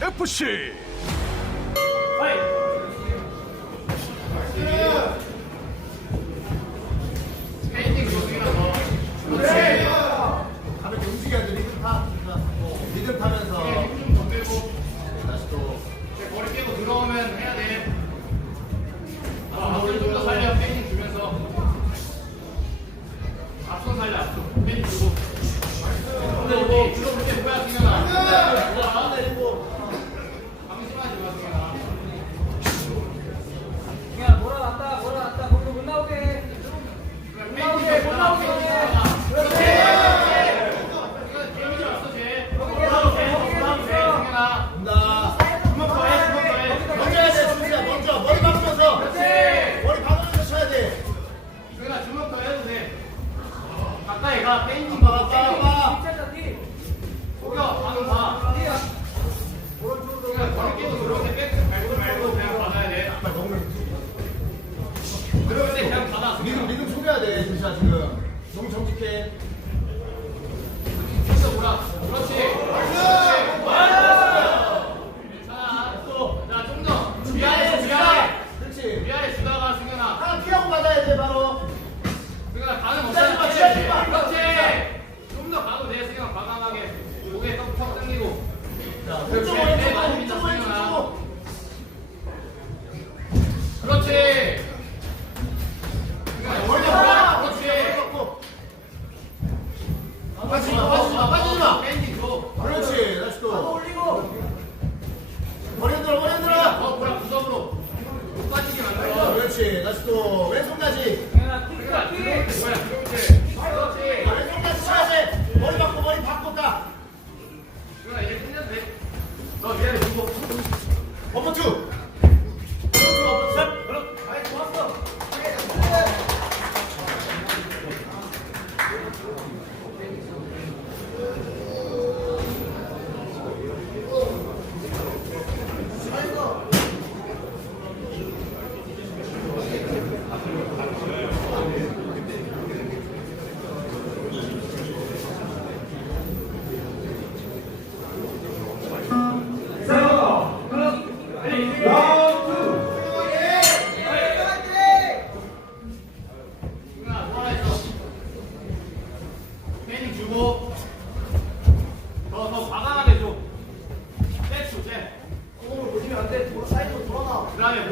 FC 리듬 리듬 속여야 돼 진짜 지금 너무 정직해. 진짜 몰라. 그렇지. 빠지지 마, 빠지지 마, 빠지지 마. 밴딩 줘. 그렇지, 다시 또. 올리고. 머리 흔들어, 머리 흔들어. 어, 더 보라 구석으로. 빠지게 마. 그렇지, 다시 또. 왼손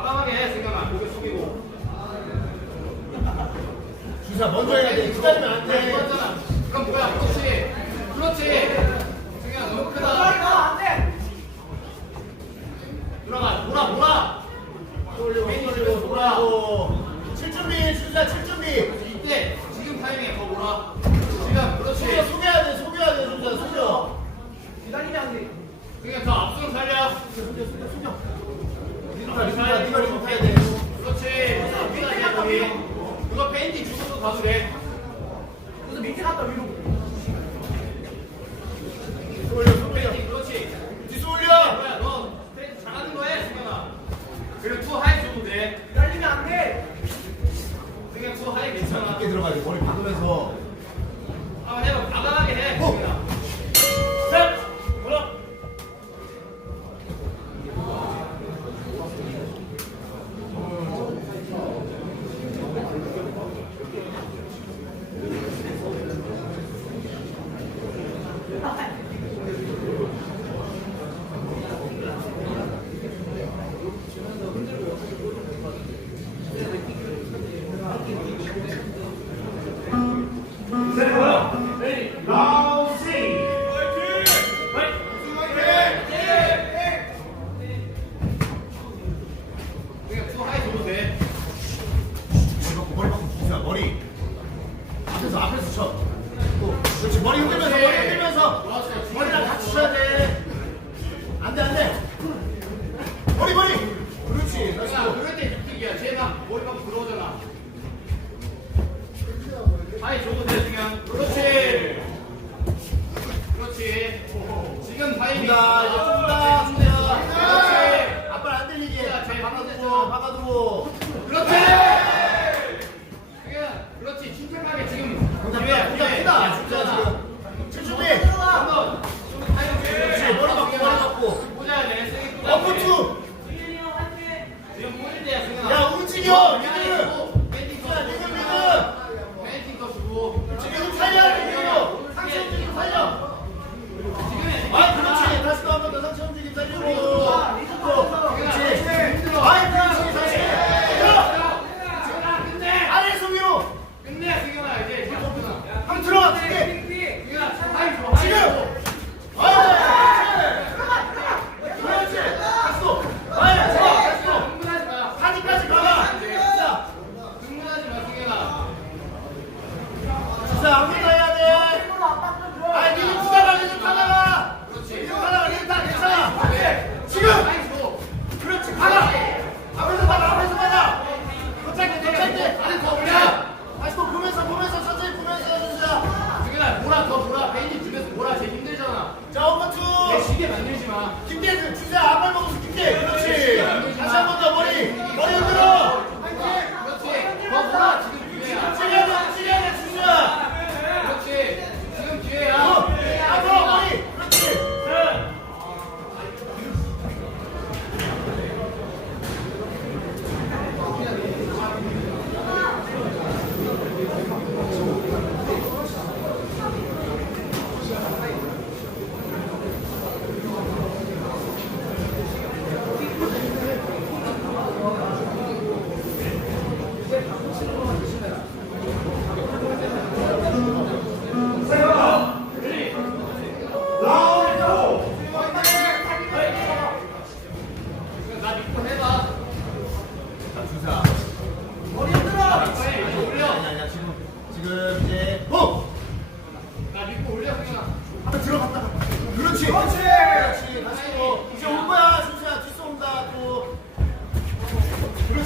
과감하게 생각만 고개 숙이고 주사 먼저 해야 돼. 기다리면 안 돼. 그럼 뭐야? 그렇지. 그렇지. 승현아 너무 크다. 안 돼. 들어가. 몰아 몰아. 돌리고 돌리고 돌아. 칠 준비 7준비 밴디 주소도 가도 돼. 그래서 밑에 갔다 위로. 올려, 밴디, 그렇지. 뒤수 올려. 어, 뭐야, 너 잘하는 거야, 승현아. 그리고 투 하이 줘도 돼. 딸리면 안 돼. 그냥 투 하이 괜찮아. 깊게 들어가야 돼. 머리 박으면서. Bye. 야 움직여!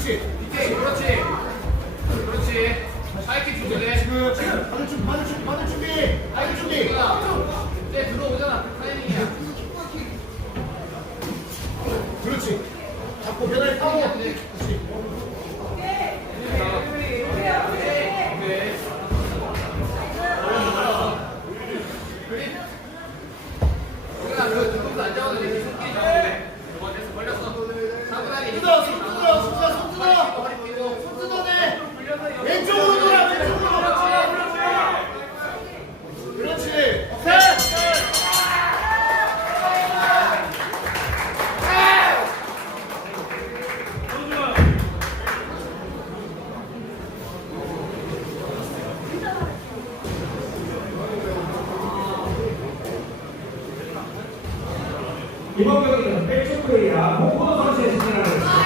그렇지. 이케 그렇지. 그렇지. 하이킥 준비돼. 지금 지금, 하늘 준비, 하늘 준비, 하이킥 준비. 하이킥 준비. 이번 경기는 백조 코리아 홍보 선수의 신이라고 했습니다.